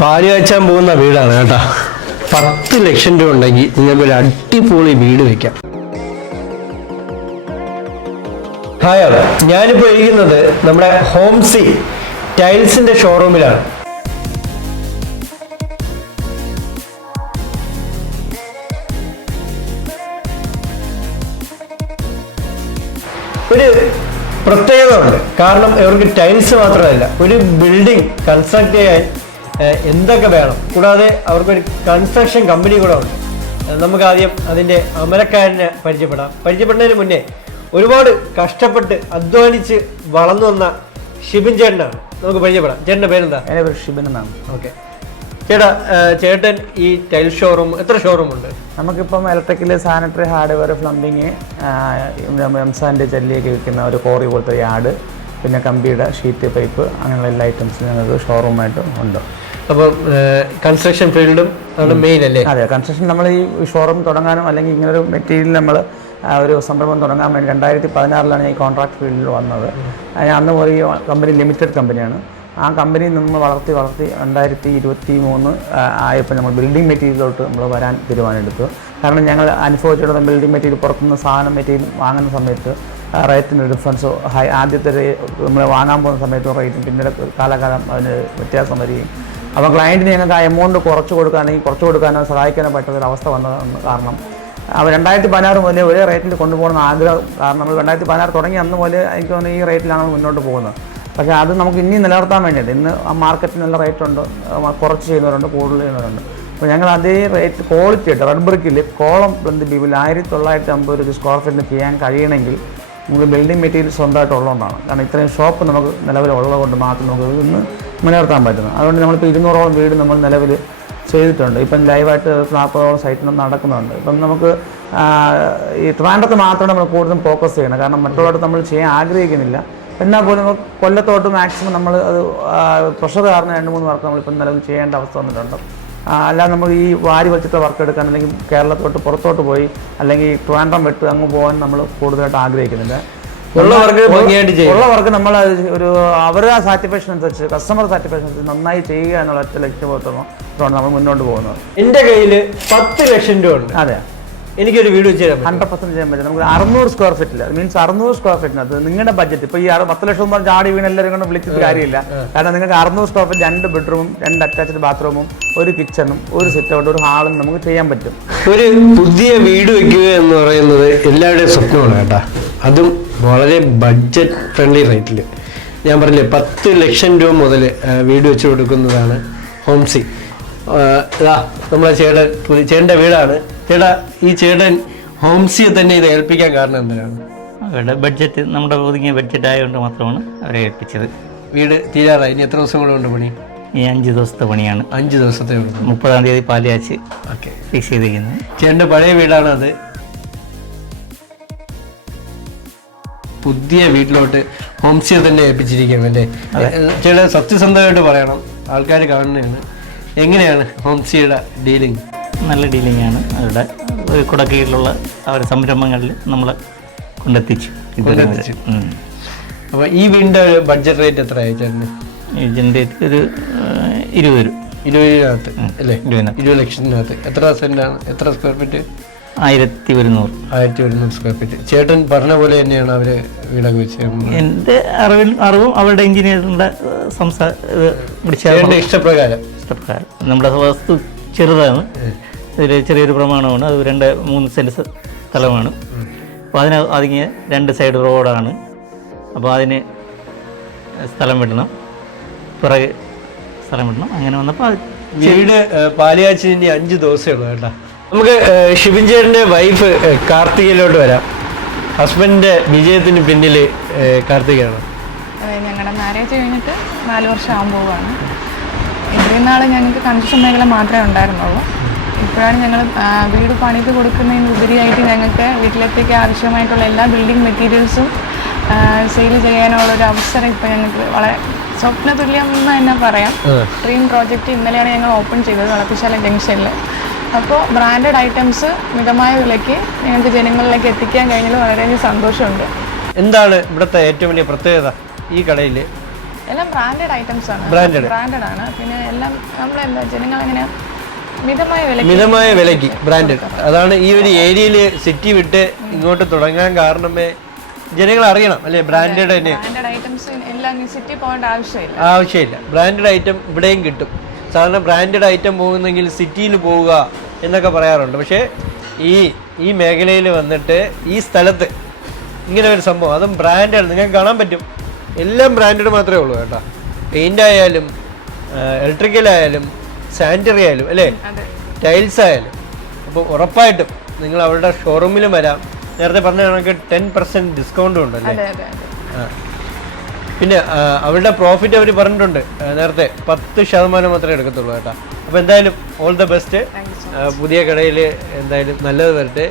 പാല് കാച്ചാൻ പോകുന്ന വീടാണ് കേട്ടോ. 10 ലക്ഷം രൂപ ഉണ്ടെങ്കിൽ നിങ്ങൾക്കൊരു അടിപൊളി വീട് വെക്കാം. ഹായ്, ഞാനിപ്പോൾ ഇരിക്കുന്നത് നമ്മുടെ ഹോംസി ടൈൽസിന്റെ ഷോറൂമിലാണ്. ഒരു പ്രത്യേകത ഉണ്ട്. കാരണം ഇവർക്ക് ടൈൽസ് മാത്രമല്ല, ഒരു ബിൽഡിംഗ് കൺസ്ട്രക്ട് ചെയ്യാൻ എന്തൊക്കെ വേണം. കൂടാതെ അവർക്കൊരു കൺസ്ട്രക്ഷൻ കമ്പനി കൂടെ ഉണ്ട്. നമുക്ക് ആദ്യം അതിൻ്റെ അമരക്കാരനെ പരിചയപ്പെടുന്നതിന് മുന്നേ ഒരുപാട് കഷ്ടപ്പെട്ട് അധ്വാനിച്ച് വളർന്നു വന്ന ഷിബിൻ ചേട്ടനാണ് നമുക്ക് പരിചയപ്പെടാം. ചേട്ടൻ്റെ പേരെന്താ? എൻ്റെ പേര് ഷിബിൻ എന്നാണ്. ഓക്കെ ചേട്ടാ, ചേട്ടൻ ഈ ടൈൽ ഷോറൂം എത്ര ഷോറൂം ഉണ്ട്? നമുക്കിപ്പം ഇലക്ട്രിക്കൽ, സാനിറ്ററി, ഹാർഡ്വെയർ, പ്ലംബിങ്, എംസാൻ്റെ ജല്ലിയൊക്കെ വിൽക്കുന്ന ഒരു കോറി പോലത്തെ യാർഡ്, പിന്നെ കമ്പിയുടെ ഷീറ്റ്, പൈപ്പ്, അങ്ങനെയുള്ള എല്ലാ ഐറ്റംസും ഞങ്ങൾക്ക് ഷോറൂമായിട്ട് ഉണ്ട്. അപ്പം കൺസ്ട്രക്ഷൻ ഫീൽഡും ആണ് മെയിൻ അല്ലേ? അതെ, കൺസ്ട്രക്ഷൻ നമ്മൾ ഈ ഷോറൂം തുടങ്ങാനും അല്ലെങ്കിൽ ഇങ്ങനൊരു മെറ്റീരിയൽ നമ്മൾ ഒരു സംരംഭം തുടങ്ങാൻ വേണ്ടി 2016 ഈ കോൺട്രാക്ട് ഫീൽഡിൽ വന്നത്. അന്ന് ഒരു കമ്പനി ലിമിറ്റഡ് കമ്പനിയാണ്. ആ കമ്പനിയിൽ നിന്ന് വളർത്തി 2023 ആയപ്പോൾ നമ്മൾ ബിൽഡിംഗ് മെറ്റീരിയലിലോട്ട് നമ്മൾ വരാൻ തീരുമാനമെടുത്തു. കാരണം ഞങ്ങൾ അനുഭവിച്ചിട്ടുള്ള ബിൽഡിംഗ് മെറ്റീരിയൽ പുറത്തുനിന്ന് സാധനം മെറ്റീരിയൽ വാങ്ങുന്ന സമയത്ത് റേറ്റിന് ഡിഫറൻസ് ആദ്യത്തെ നമ്മൾ വാങ്ങാൻ പോകുന്ന സമയത്തും റേറ്റും പിന്നീട് കാലകാലം അതിന് വ്യത്യാസം വരികയും അപ്പോൾ ക്ലയൻറ്റിന് ഞങ്ങൾക്ക് ആ എമൗണ്ട് കുറച്ച് കൊടുക്കാനോ സഹായിക്കാനോ പറ്റുന്നൊരവസ്ഥ വന്നതെന്ന് കാരണം അവർ 2016 മുതലേ ഒരേ റേറ്റിൽ കൊണ്ടുപോകണമെന്ന് ആഗ്രഹം. കാരണം നമ്മൾ 2016 തുടങ്ങി അന്ന് പോലെ എനിക്ക് തോന്നുന്നു ഈ റേറ്റിലാണ് മുന്നോട്ട് പോകുന്നത്. പക്ഷേ അത് നമുക്ക് ഇനി നിലനിർത്താൻ വേണ്ടിയിട്ട് ഇന്ന് ആ മാർക്കറ്റിൽ നല്ല റേറ്റുണ്ട്, കുറച്ച് ചെയ്യുന്നവരുണ്ട്, കൂടുതൽ ചെയ്യുന്നവരുണ്ട്. അപ്പോൾ ഞങ്ങൾ അതേ റേറ്റ് ക്വാളിറ്റി ആയിട്ട് റെഡ് ബ്രിക്കിൽ കോളം ബീമിൽ 1950 സ്ക്വയർ ഫീറ്റിന് ചെയ്യാൻ കഴിയണമെങ്കിൽ നമുക്ക് ബിൽഡിംഗ് മെറ്റീരിയൽ സ്വന്തമായിട്ടുള്ളതുകൊണ്ടാണ്. കാരണം ഇത്രയും ഷോപ്പ് നമുക്ക് നിലവിലുള്ളത് കൊണ്ട് മാത്രം നമുക്ക് ഇന്ന് നിലനിർത്താൻ പറ്റുന്നത്. അതുകൊണ്ട് നമ്മളിപ്പോൾ 200ഓളം വീട് നമ്മൾ നിലവിൽ ചെയ്തിട്ടുണ്ട്. ഇപ്പം ലൈവായിട്ട് 40ഓളം സൈറ്റിൽ നടക്കുന്നുണ്ട്. ഇപ്പം നമുക്ക് ഈ ട്രിവാൻഡ്രത്ത് മാത്രമേ നമ്മൾ കൂടുതലും ഫോക്കസ് ചെയ്യണം. കാരണം മറ്റുള്ളവർക്ക് നമ്മൾ ചെയ്യാൻ ആഗ്രഹിക്കുന്നില്ല. എന്നാൽ പോലും കൊല്ലത്തോട്ട് മാക്സിമം നമ്മൾ അത് പ്രഷർ കാരണം 2-3 വർക്ക് നമ്മളിപ്പം നിലവിൽ ചെയ്യേണ്ട അവസ്ഥ വന്നിട്ടുണ്ട്. അല്ലാതെ നമ്മൾ ഈ വാരി വെച്ചിട്ട് വർക്ക് എടുക്കാൻ അല്ലെങ്കിൽ കേരളത്തോട്ട് പുറത്തോട്ട് പോയി അല്ലെങ്കിൽ ട്രിവാൻഡ്രം വിട്ട് അങ്ങ് പോകാൻ നമ്മൾ കൂടുതലായിട്ട് ആഗ്രഹിക്കുന്നില്ല. ഉള്ള വർക്ക് നമ്മൾ ഒരു അവരുടെ സാറ്റിസ്ഫാക്ഷൻ അനുസരിച്ച്, കസ്റ്റമർ സാറ്റിസ്ഫാക്ഷൻ അനുസരിച്ച് നന്നായി ചെയ്യുക എന്നുള്ള ഒറ്റ ലക്ഷ്യബോധമാണ് നമ്മൾ മുന്നോട്ട് പോകുന്നത്. എൻ്റെ കയ്യിൽ 10 ലക്ഷം രൂപ ഉണ്ട്. അതെ, എനിക്കൊരു വീട് വെച്ച് തരാം. 100% ചെയ്യാൻ പറ്റും. നമുക്ക് 600 സ്ക്വയർ ഫീറ്റിൽ, മീൻസ് 600 സ്ക്വയർ ഫീറ്റിനകത്ത് നിങ്ങളുടെ ബഡ്ജറ്റ് ഇപ്പോൾ ഈ 10 ലക്ഷം പറഞ്ഞാൽ ചാടി വീണ് എല്ലാവരും കൊണ്ട് വിളിച്ചിട്ട് കാര്യമില്ല. കാരണം നിങ്ങൾക്ക് 600 സ്ക്വയർ ഫീറ്റ് 2 ബെഡ്റൂമും 2 അറ്റാച്ച്ഡ് ബാത്റൂമും ഒരു കിച്ചണും ഒരു സിറ്റ് ഔട്ട് ഒരു ഹാളും നമുക്ക് ചെയ്യാൻ പറ്റും. ഒരു പുതിയ വീട് വെക്കുക എന്ന് പറയുന്നത് എല്ലാവരുടെയും സ്വപ്നമാണ് കേട്ടോ. അതും വളരെ ബഡ്ജറ്റ് ഫ്രണ്ട്ലി റേറ്റിൽ. ഞാൻ പറഞ്ഞില്ലേ 10 ലക്ഷം രൂപ മുതൽ വീട് വെച്ച് കൊടുക്കുന്നതാണ് ഹോംസി. നമ്മളെ ചേട്ടൻ്റെ വീടാണ്. ചേട്ടാ, ഈ ചേട്ടൻ ഹോംസിയെ തന്നെ ഇത് ഏൽപ്പിക്കാൻ കാരണം എന്തിനാണ്? അവരുടെ ബഡ്ജറ്റ് നമ്മുടെ ഒതുങ്ങിയ ബഡ്ജറ്റ് ആയതുകൊണ്ട് മാത്രമാണ് അവരെ ഏൽപ്പിച്ചത്. വീട് തീരാറായി, ഇനി എത്ര ദിവസം കൂടെ ഉണ്ട് പണി? ഈ 5 ദിവസത്തെ പണിയാണ്. 5 ദിവസത്തെ 30-ാം തീയതി പാല് കാച്ച് ഓക്കെ ഫിക്സ് ചെയ്തിരിക്കുന്നത്. ചേട്ടൻ്റെ പഴയ വീടാണ് അത്. പുതിയ വീട്ടിലോട്ട് ഹോംസിയെ തന്നെ ഏൽപ്പിച്ചിരിക്കുകയാണ് അല്ലേ? ചേട്ടൻ സത്യസന്ധമായിട്ട് പറയണം, ആൾക്കാർ കാണുന്നതാണ്. എങ്ങനെയാണ് ഹോംസിയുടെ ഡീലിംഗ്? നല്ല ഡീലിംഗ് ആണ്. അവരുടെ ഒരു കുടക്കീഴിലുള്ള അവരുടെ സംരംഭങ്ങളിൽ നമ്മൾ കൊണ്ടെത്തിച്ചു. അപ്പോൾ ഈ വീടിൻ്റെ ഒരു ബഡ്ജറ്റ് റേറ്റ് എത്രയായി ചേട്ടന്? ഇതിൻ്റെ ഒരു 20 അല്ലേ? 20 ലക്ഷത്തിനകത്ത് എത്ര സെൻറ്റാണ്? എത്ര സ്ക്വയർ ഫീറ്റ്? 1100 square feet. ചേട്ടൻ പറഞ്ഞ പോലെ തന്നെയാണ് അവർ വീടൊക്കെ വെച്ചത്. എൻ്റെ അറിവും അവരുടെ എഞ്ചിനീയറിൻ്റെ ഇഷ്ടപ്രകാരം നമ്മുടെ വസ്തു ചെറുതാണ്. ഇതിൽ ചെറിയൊരു പ്രമാണമാണ്. അത് 2-3 സെൻറ്റ് സ്ഥലമാണ്. അപ്പോൾ അതിന് 2 സൈഡ് റോഡാണ്. അപ്പോൾ അതിന് സ്ഥലം വിടണം, പിറകെ സ്ഥലം വിടണം. അങ്ങനെ വന്നപ്പോൾ വീട് പാലുകാച്ചിന് ഇനി 5 ദിവസമേ ഉള്ളൂ കേട്ടോ. നമുക്ക് ഷിബിൻ ചേട്ടൻ്റെ വൈഫ് കാർത്തികയിലോട്ട് വരാം. ഹസ്ബൻഡിൻ്റെ വിജയത്തിന് പിന്നിൽ കാർത്തികയാണ്. ഞങ്ങളുടെ മാരേജ് കഴിഞ്ഞിട്ട് 4 വർഷം ആകാൻ പോവുകയാണ്. ഇത്രയും നാൾ ഞങ്ങൾക്ക് കൺസ്ട്രക്ഷൻ മേഖല മാത്രമേ ഉണ്ടായിരുന്നുള്ളൂ. ഇപ്പോഴാണ് ഞങ്ങൾ വീട് പണിത് കൊടുക്കുന്നതിന് ഉപരിയായിട്ട് ഞങ്ങൾക്ക് വീട്ടിലത്തേക്ക് ആവശ്യമായിട്ടുള്ള എല്ലാ ബിൽഡിംഗ് മെറ്റീരിയൽസും സെയിൽ ചെയ്യാനുള്ളൊരു അവസരം ഇപ്പോൾ ഞങ്ങൾക്ക് വളരെ സ്വപ്നതുല്യം എന്ന് തന്നെ പറയാം. ഡ്രീം പ്രോജക്റ്റ് ഇന്നലെയാണ് ഞങ്ങൾ ഓപ്പൺ ചെയ്തത് വളപ്പിശാല ജംഗ്ഷനിൽ. അപ്പോൾ ബ്രാൻഡഡ് ഐറ്റംസ് മിതമായ വിലയ്ക്ക് ഞങ്ങൾക്ക് ജനങ്ങളിലേക്ക് എത്തിക്കാൻ കഴിഞ്ഞതിൽ വളരെയധികം സന്തോഷമുണ്ട്. എന്താണ് ഇവിടുത്തെ ഏറ്റവും വലിയ പ്രത്യേകത ഈ കടയിൽ? എല്ലാം ബ്രാൻഡഡ് ഐറ്റംസ് ആണ്. ബ്രാൻഡഡ് ആണ്. പിന്നെ എല്ലാം നമ്മളെന്താ ജനങ്ങളെങ്ങനെ മിതമായ വിലയ്ക്ക് ബ്രാൻഡഡ്. അതാണ് ഈ ഒരു ഏരിയയിൽ സിറ്റി വിട്ട് ഇങ്ങോട്ട് തുടങ്ങാൻ കാരണമേ ജനങ്ങൾ അറിയണം അല്ലേ, ബ്രാൻഡഡ് തന്നെ. ആവശ്യമില്ല, ബ്രാൻഡഡ് ഐറ്റം ഇവിടെയും കിട്ടും. സാധാരണ ബ്രാൻഡഡ് ഐറ്റം പോകുന്നെങ്കിൽ സിറ്റിയിൽ പോവുക എന്നൊക്കെ പറയാറുണ്ട്. പക്ഷേ ഈ മേഖലയിൽ വന്നിട്ട് ഈ സ്ഥലത്ത് ഇങ്ങനെ ഒരു സംഭവം, അതും ബ്രാൻഡാണ്, നിങ്ങൾക്ക് കാണാൻ പറ്റും. എല്ലാം ബ്രാൻഡഡ് മാത്രമേ ഉള്ളൂ കേട്ടോ. പെയിൻ്റ് ആയാലും ഇലക്ട്രിക്കൽ ആയാലും സാനിറ്ററി ആയാലും അല്ലേ, ടൈൽസ് ആയാലും. അപ്പോൾ ഉറപ്പായിട്ടും നിങ്ങൾ അവരുടെ ഷോറൂമിലും വരാം. നേരത്തെ പറഞ്ഞ കണക്ക് 10% ഡിസ്കൗണ്ടും ഉണ്ടല്ലേ. പിന്നെ അവരുടെ പ്രോഫിറ്റ് അവർ പറഞ്ഞിട്ടുണ്ട് നേരത്തെ 10% മാത്രമേ എടുക്കത്തുള്ളൂ കേട്ടോ. അപ്പോൾ എന്തായാലും ഓൾ ദ ബെസ്റ്റ്. പുതിയ കടയിൽ എന്തായാലും നല്ലത് വരട്ടെ.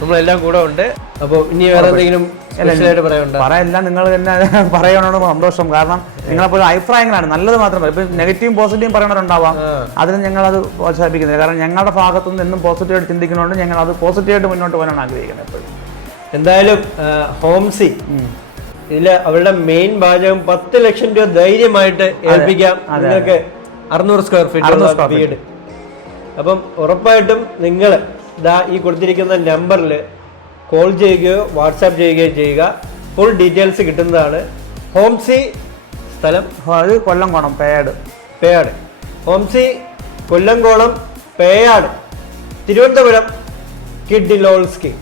നമ്മളെല്ലാം കൂടെ ഉണ്ട്. അപ്പോൾ ഇനി വേറെ എന്തെങ്കിലും സ്പെഷ്യലായിട്ട് പറയാനില്ല, നിങ്ങൾ തന്നെ പറയണോട് സന്തോഷം. കാരണം നിങ്ങളെപ്പോഴും അഭിപ്രായങ്ങളാണ്, നല്ലത് മാത്രമേ. ഇപ്പം നെഗറ്റീവും പോസിറ്റീവും പറയണവരുണ്ടാവാം, അതിന് ഞങ്ങളത് പ്രോത്സാഹിപ്പിക്കുന്നില്ല. കാരണം ഞങ്ങളുടെ ഭാഗത്തുനിന്ന് എന്നും പോസിറ്റീവായിട്ട് ചിന്തിക്കുന്നതുകൊണ്ട് ഞങ്ങൾ അത് പോസിറ്റീവായിട്ട് മുന്നോട്ട് പോകാനാണ് ആഗ്രഹിക്കുന്നത് എപ്പോഴും. എന്തായാലും ഹോംസി ഇതില് അവരുടെ മെയിൻ പാചകം 10 ലക്ഷം രൂപ ധൈര്യമായിട്ട് ഏൽപ്പിക്കാം നിങ്ങൾക്ക്. 600 സ്ക്വയർ ഫീറ്റ് വീട്. അപ്പം ഉറപ്പായിട്ടും നിങ്ങൾ ഈ കൊടുത്തിരിക്കുന്ന നമ്പറിൽ കോൾ ചെയ്യുകയോ വാട്സാപ്പ് ചെയ്യുകയോ ചെയ്യുക. ഫുൾ ഡീറ്റെയിൽസ് കിട്ടുന്നതാണ്. ഹോംസി സ്ഥലം അത് കൊല്ലംകോണം പേയാട്. ഹോംസി കൊല്ലംകോണം പേയാട്, തിരുവനന്തപുരം കിഡ്ഡിലോൾസ്കി.